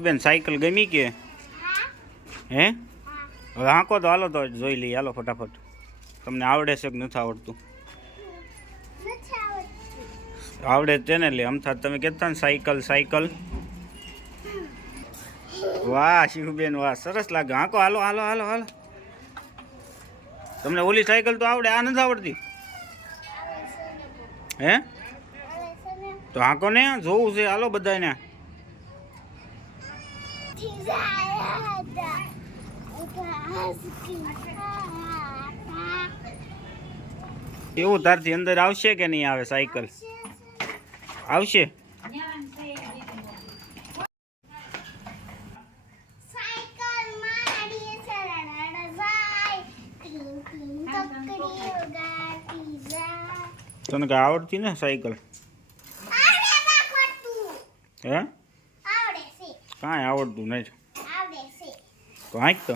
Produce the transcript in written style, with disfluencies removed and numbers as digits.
બેન સાયકલ ગમી કે હે હવે હાંકો તો હાલો તો જોઈ લઈએ હાલો ફટાફટ તમને આવડે છે કે નથી આવડતું આવડે છે ને એટલે અમથા તમે કહેતા ને સાયકલ સાયકલ વાહ શિવબેન વાહ સરસ લાગે હાંકો હાલો હાલો હાલો હાલો તમને ઓલી સાયકલ તો આવડે આ નથી આવડતી હે તો હાંકો ને જોવું છે હાલો બધાને એવું તારથી અંદર આવશે કે નહીં આવે સાયકલ આવશે તને કઈ આવડતી ને સાયકલ હે કાંઈ આવડતું નહીં તો હાંક તો